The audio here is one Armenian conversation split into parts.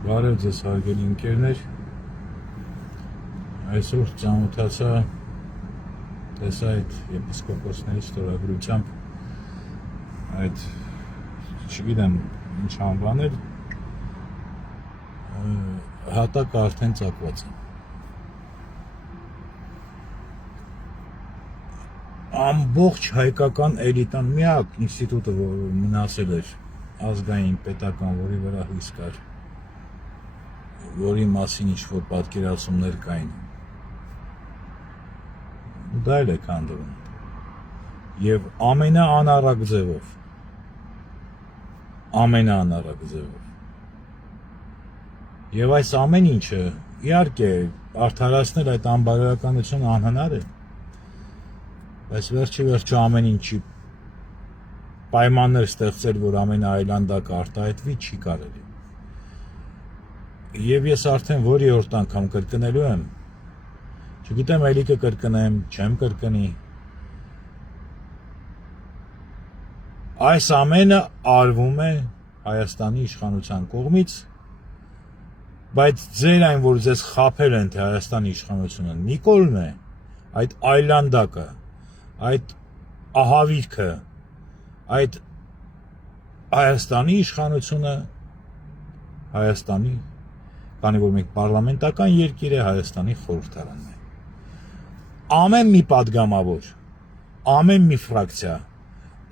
Բարև ձեզ հարգելի ընկերներ, այսօր ծանոթացա տեսա այդ եպիսկոպոսների ստորագրությամբ այդ չգիտեմ ինչ անվաներ հատակը արդեն ծագված է ամբողջ հայկական էլիտան միակ ինստիտուտը որ մնացել էր ազգային պետական որի վրա հույս կար որի մասին ինչ-որ պատկերացումներ կային դա էլ է քանդվում և ամենաանառակ ձևով և այս ամեն ինչը իհարկե արդարացնել այդ անբարոյականությունը անհնար է բայց վերջիվերջո ամեն ինչի պայմաններ ստեղծել որ ամենաայլանդակը արտահայտվի չի կարելի Եվ ես արդեն որի-որդ անգամ կրկնելու եմ, չգիտեմ էլի կկրկնեմ, չեմ կրկնի, այս ամենը արվում է Հայաստանի իշխանության կողմից, բայց ձեր այն, որ ձեզ խաբել են, թե Հայաստանի իշխանությունը Նիկոլն է, այդ այլանդակը, այդ ահավիրքը, այդ Հայաստանի իշխանությունը, Հայաստանի Քանի որ մենք պարլամենտական երկիր է Հայաստանի խորհրդարանն է։ Ամեն մի падգամավոր, ամեն մի ֆրակցիա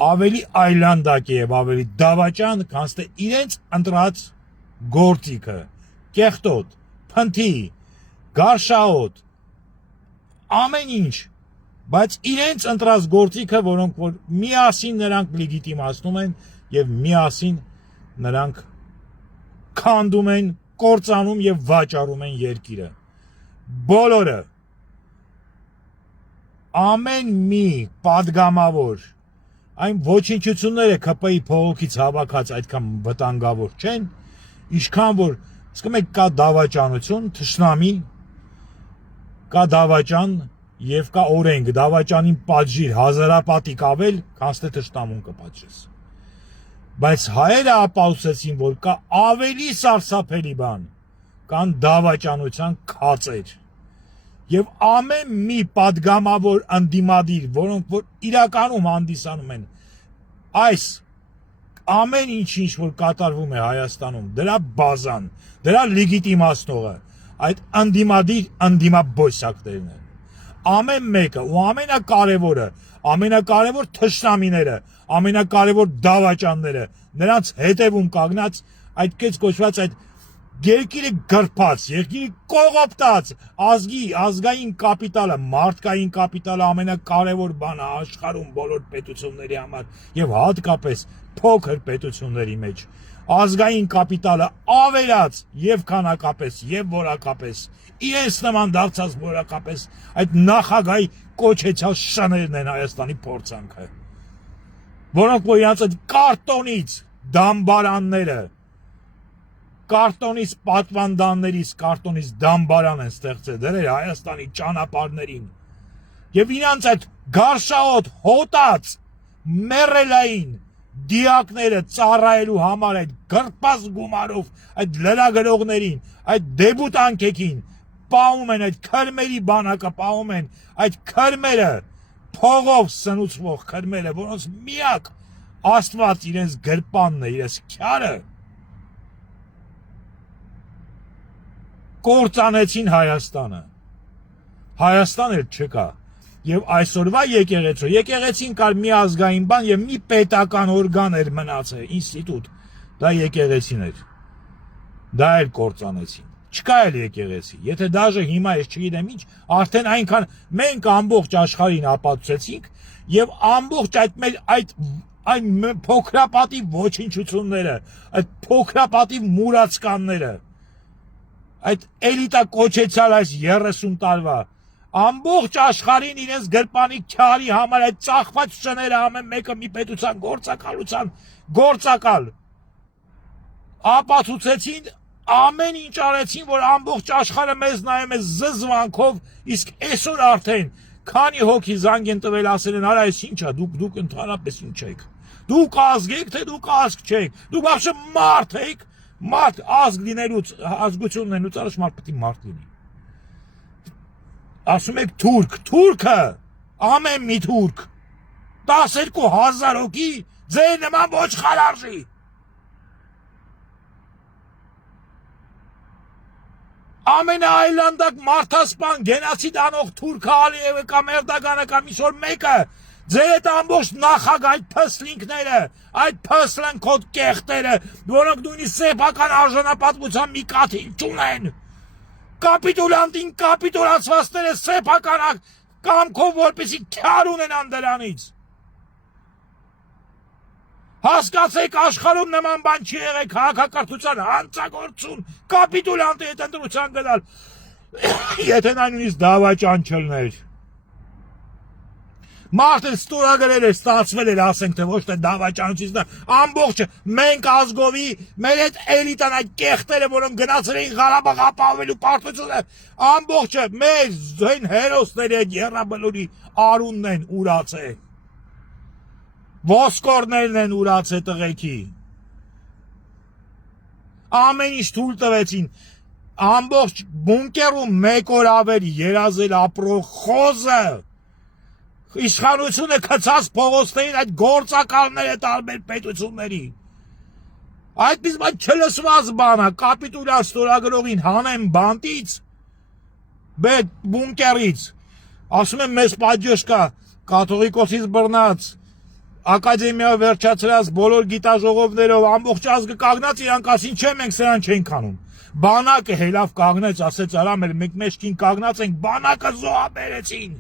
ավելի այլանդակ է եւ ավելի դավաճան, քան թե իրենց ընտրած գործիքը, կեղտոտ, փնթի, գարշաոտ, ամեն ինչ, բայց իրենց ընտրած գործիքը, որոնք որ միասին նրանք լեգիտիմացնում են եւ միասին նրանք քանդում են կործանում եւ վաճառում են երկիրը բոլորը ամեն մի падգամավոր այն ոչնչությունները ԿՊ-ի փողոքից հավաքած այդքան վտանգավոր չեն ինչքան որ ասում եք կա դավաճանություն թշնամի կա դավաճան եւ կա օրենք դավաճանին պատժիր հազարապատիկ ավել քան թե թշնամուն կպատժես Բայց հայերը ապացուցեցին, որ կա ավելի սարսափելի բան, կան դավաճանության քացեր։ Եվ ամեն մի падգամավոր անդիմադիր, որոնք որ իրականում հանդիսանում են այս ամեն ինչ որ կատարվում է Հայաստանում, դրա բազան, դրա լեգիտիմացնողը, այդ անդիմադիր անդիմաբոսակներն են։ Ամեն մեկը ու ամենակարևոր թշնամիները, ամենակարևոր դավաճանները, նրանց հետևում կանգնած այդ կեց կոչված այդ երկիրը գրփած, երկիրը կողոպտած, ազգային կապիտալը, մարդկային կապիտալը ամենակարևոր բանը աշխարհում բոլոր պետությունների համար եւ հատկապես փոքր պետությունների մեջ ազգային կապիտալը ավերած եւ քանակապես եւ որակապես իրենց նման դարձած որակապես այդ նախագահի կոչեցյալ շներն են Հայաստանի փորձանքը որոնք որ իրաց այդ կարտոնից դամբարանները կարտոնից պատվանդաններից կարտոնից դամբարան են ստեղծել դրել Հայաստանի ճանապարհներին եւ իրանց այդ գարշաոտ հոտած մերելային դիակները ծառայելու համար այդ գրպած գումարով այդ լրագրողներին այդ դեբուտանքեքին պահում են այդ քրմերի բանակը պահում են այդ քրմերը փողով սնուցվող քրմերը որոնց միակ Աստված իրենց գրպանն է իրենց քյարը կործանեցին Հայաստանը Հայաստան էլ չկա եւ այսօրվա եկեղեցին կար մի ազգային բան եւ մի պետական օրգան էր մնացել ինստիտուտ դա եկեղեցին էր դա էլ կործանեցին չկա էլ եկեղեցի եթե դաժե հիմա ես չգիտեմ ինչ արդեն այնքան մենք ամբողջ աշխարհին ապացուցեցինք եւ ամբողջ այդ փոքրապատի ոչնչությունները այդ փոքրապատի մուրացկանները այդ էլիտա կոչեցյալ այս 30 տարվա ամբողջ աշխարհին իրենց գրպանի քյարի համար այդ ծախված շները ամեն մեկը մի պետության գործակալ ապացուցեցին ամեն ինչ արեցին որ ամբողջ աշխարհը մեզ նայում է զզվանքով իսկ այսօր արդեն քանի հոգի զանգ են տվել ասել են արա այս ինչա դուք ընդհանրապես ինչ եք դուք ազգ եք թե դուք ազգ չեք դուք вообще մարդ եք Մարդ ազգ լինելուց, ազգություն լինելուց առաջ մարդ պետք է մարդ լինի։ Ասում եք թուրք, թուրքը, ամեն մի թուրք, 12,000 հոգի, ձեր նման ոչ խարարժի։ Ամենաայլանդակ մարդասպան գենացիդ անող թուրքը Ալիևը կամ Էրդոգանը կամ ինչ-որ մեկը ձեր այդ ամբողջ նախագահ այդ փսլինքները, այդ փսլանքոտ կեղտերը, որոնք նույնիսկ սեփական արժանապատվության մի կաթիլ չունեն։ Կապիտուլանտին կապիտուլացվածները սեփական կամքով որպեսի քյար ունենան դրանից։ Հասկացեք աշխարհում նման բան չի եղել քաղաքակրթության հանցագործություն, կապիտուլանտի հետ ընտրության գնալ։ Եթե նույնիսկ դավաճան չլներ։ Մարդը ստորագրել էր, ստացվել էր, ասենք թե ոչ թե դավաճանությունից, ամբողջը մենք ազգովի, մեր այդ էլիտան այդ կեղտերը, որոնք գնացել էին Ղարաբաղ ապահովելու պարտությունը, ամբողջը մեր զեն հերոսների այդ եռաբլուրի արունն են ուրացել։ Ոսկորներն են ուրացել տղեկի։ Ամեն ինչ թույլ տվեցին։ Ամբողջ բունկերում մեկ օր ավել երազել ապրող խոզը։ Իշխանությունը գցած փողոցներին այդ գործակալները տարբեր պետությունների։ Այդպես բան չլսված բան է, կապիտուլան ստորագրողին հանեն բանտից, բեդ բունկերից։ Ասում են մեզ պատժ կա, կաթողիկոսից բռնած, ակադեմիա վերջացրած բոլոր գիտաժողովներով ամբողջ ազգը կանգնած իրանք ասին չէ մենք սրան չենք անում։ Բանակը հելավ կանգնեց, ասեց արա մենք մեջքին կանգնած ենք, բանակը զոհաբերեցին։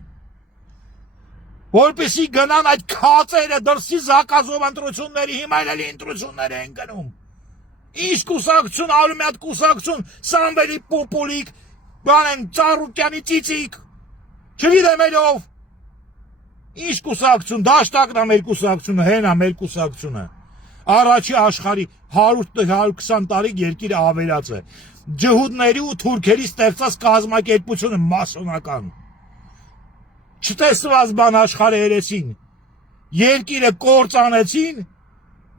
Որպեսի գնան այդ քացերը դրսի զակազով ընտրությունների, հիմա էլ ընտրություններ են գնում։ Ինչ կուսակցություն, արում է այդ կուսակցություն, Սամվելի Պոպոլիկ, բանեն Ծառուկյանի ծիծիկ, չգիտեմ ելով։ Ինչ կուսակցություն, դաշտակն է մեր կուսակցությունը, հեն է մեր կուսակցությունը։ Առաջի աշխարհի 100-120 տարի երկիրը ավերած է։ Ջհուդների ու թուրքերի ստեղծած կազմակերպությունը մասոնական։ Չտեսված բան աշխարհը երեսին։ Երկիրը կործանեցին,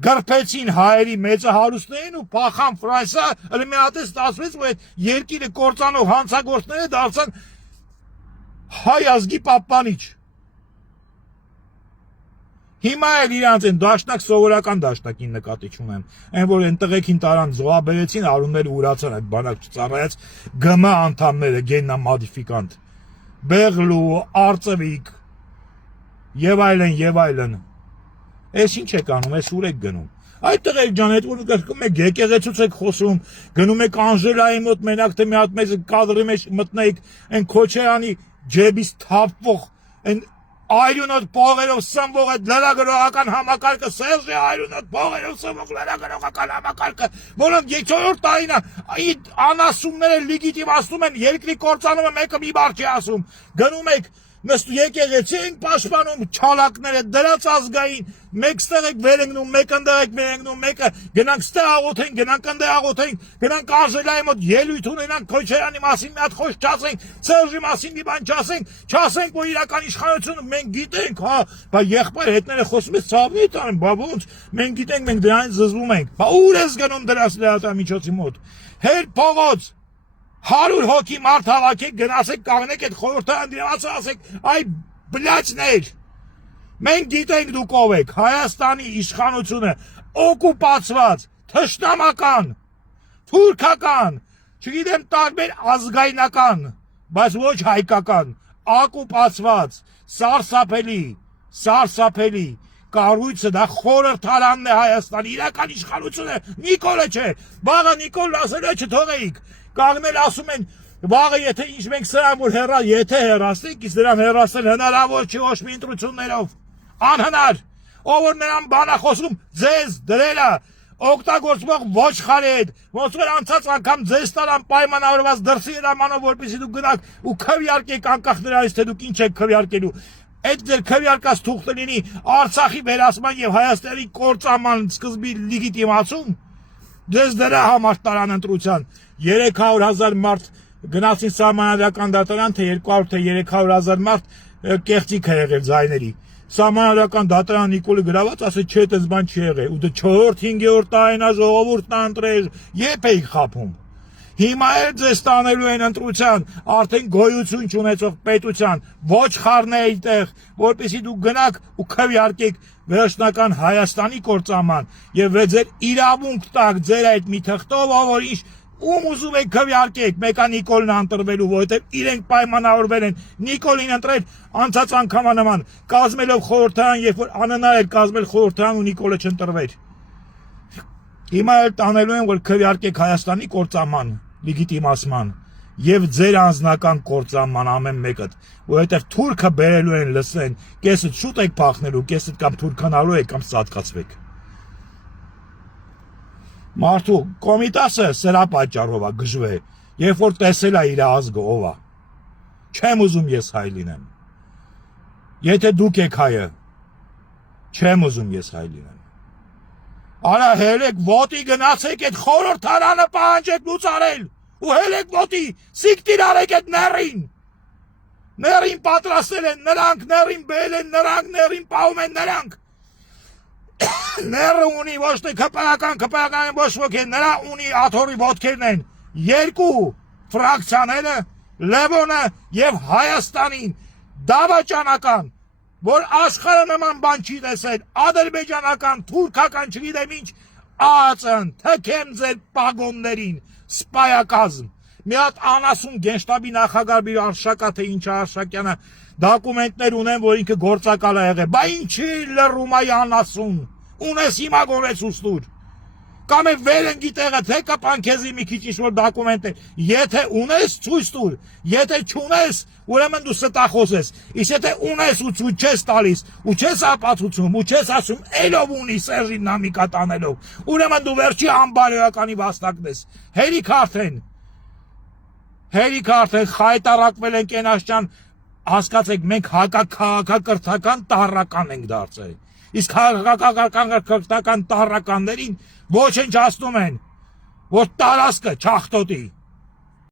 գրփեցին հայերի մեծահարուստներին ու փախան Ֆրանսիա, մի հատ ստացվեց, որ այդ երկիրը կործանող հանցագործները դարձան հայ ազգի պահպանիչ։ Հիմա էլ իրանց են դաշնակ սովորական դաշնակին նկատի չունեն, այն որ են տղեկին տարան զոհաբերեցին, արունները ուրացան այդ բանակ չծառայած ԳՄ անդամները, գեննամոդիֆիկանտ, Բեղլու, Արծվիկ, եւ այլն։ Էս ինչ եք անում, էս ուր եք գնում։ Այդ տղեկ ջան, այդ որ գնում եք եկեղեցուց եք խոսում, գնում եք Անժելայի մոտ մենակ թե մի հատ մեծ կադրի մեջ մտնեիք, այն Քոչարյանի ջեբից թափվող, այն Այրունոտ փողերով սնվող այդ լրագրողական համակարգը, Սերժի Այրունոտ փողերով սնվող լրագրողական համակարգը, որոնք 4-րդ տարին այդ անասունները լեգիտիմացնում են, երկրի կործանումը մեկը մի բառ չի ասում, գնում եք նստու եկեղեցի ենք պաշտպանում, չալակները դրած ազգային, մեկ ստեղ եք վերընկնում, մեկ ընդեղ եք վերընկնում, մեկը գնանք ստեղ աղոթենք, գնանք ընդեղ աղոթենք, գնանք Անժելայի մոտ ելույթ ունենանք, Քոչարյանի մասին մի հատ խոսք չասենք, Սերժի մասին մի բան չասենք, որ իրական իշխանությունը մենք գիտենք, հա, բա եղբայր հետները խոսում է ցավի տան, բա ոնց, մենք գիտենք, մենք դրանից զզվում ենք, բա ուր ես գնում դրած լրատվամիջոցի մոտ, հեր փողոց 100 հոգի մարդ հավաքեք, գնացեք կանգնեք այդ խորհրդարան դիմաց ասեք, այ բլյաճներ, մենք գիտենք դուք ով եք, Հայաստանի իշխանությունը օկուպացված, թշնամական, թուրքական, չգիտեմ տարբեր ազգայնական, բայց ոչ հայկական, օկուպացված, սարսափելի, կառույցը դա խորհրդարանն է Հայաստանի, իրական իշխանությունը Նիկոլը չէ, վաղը Նիկոլն ասել է չթողեիք, կանգնել ասում են, վաղը եթե ինչ մենք սրան որ եթե հեռացնենք, իսկ նրան հեռացնել հնարավոր չի ոչ մի ընտրություններով, անհնար, ով որ նրան բանախոսում ձեզ դրելա, օգտագործող ոչխարի հետ, ոնց որ անցած անգամ ձեզ տարան պայմանավորված դրսի հրամանով, որպեսզի դուք գնաք ու քվեարկեք անկախ նրանից, թե դուք ինչ եք քվեարկելու, այդ ձեր քվեարկած թուղթը լինի Արցախի վերահսկման եւ Հայաստանի կործանման սկզբի լեգիտիմացում, ձեզ դրա համար տարան ընտրության 300,000 մարդ գնացին սահմանադրական դատարան, թե 200 թե 300,000 մարդ կեղծիք է եղել ձայների։ Սահմանադրական դատարան Նիկոլը գրաված, ասեց չէ, դες բան չի եղել։ Ու դե 4-5-րդ տարին է ժողովուրդն ընտրել, երբ էի խափում։ Հիմա էլ ձեզ տանելու են ընտրության, արդեն գոյություն չունեցող պետության, ոչխարն է այդտեղ, որպեսզի դուք գնաք ու քվեարկեք վերջնական Հայաստանի կործանման եւ ձեր իրավունք տակ ձեր այդ մի թղթով, որ ինչ ում ուզում եք քվեարկեք, մեկա Նիկոլն ընտրվելու, որովհետև իրենք պայմանավորվել են Նիկոլին ընտրել անցած անգամա նման, կազմելով խորհրդարան, երբ որ ԱՆՆ-ը էր կազմել խորհրդարան ու Նիկոլը չընտրվեր։ Հիմա էլ տանելու են, որ քվեարկեք Հայաստանի կործանման, լեգիտիմացման եւ ձեր անձնական կործանման ամեն մեկը, որովհետև թուրքը բերելու են լսեն, կեսը շուտ եք փախնելու, կեսը կամ թուրքանալու եք կամ սատկացվեք։ Մարդու կոմիտասը սրա պատճառով է գժվե, երբ որ տեսել է իր ազգը ով է։ Չեմ ուզում ես հայ լինեմ։ Եթե դուք եք հայը, չեմ ուզում ես հայ լինեմ։ Արա հելեք ոտի գնացեք այդ խորհրդարանը պահանջեք լուծարել ու հելեք ոտի սիկտիր արեք այդ ներին։ Ներին պատրաստել են նրանք, ներին բել են նրանք, ներին պահում են նրանք։ Ները ունի ոչ թե քպայական ոչ ոք են, նրա ունի աթոռի ոտքերն են, երկու ֆրակցիաները, Լևոնը եւ Հայաստանին, դավաճանական, որ աշխարհը նման բան չի տեսել, ադրբեջանական, թուրքական, չգիտեմ ինչ, ԱԱԾ-ն, թքեմ ձեր պագոններին, սպայակազմ, մի հատ անասուն գենշտաբի նախագահ բիր Արշակա, թե ինչ Արշակյանը, դոկումենտներ ունեն, որ ինքը գործակալ է եղել, բա ինչի լռում է անասուն, ունես հիմա գորես ուստուր, կամ է վերընգի տեղը, թե կապան քեզի մի քիչ ինչ-որ դոկումենտ է, եթե ունես ցույց տուր, եթե չունես, ուրեմն դու ստախոս ես, իսկ եթե ունես ու ցույց չես տալիս, ու չես ապացուցում, ու չես ասում, էլով ունի Սերժին նամիկա տանելով, ուրեմն դու վերջի անբարոյականի վաստակն ես, հերիք արդեն խայտարակվել են Կենաշյան, հասկացեք, մենք հակաքաղաքակրթական տառական ենք դարձել, իսկ հակաքաղաքակրթական տառականներին ոչնչացնում են, որ տարածքը չախտոտի։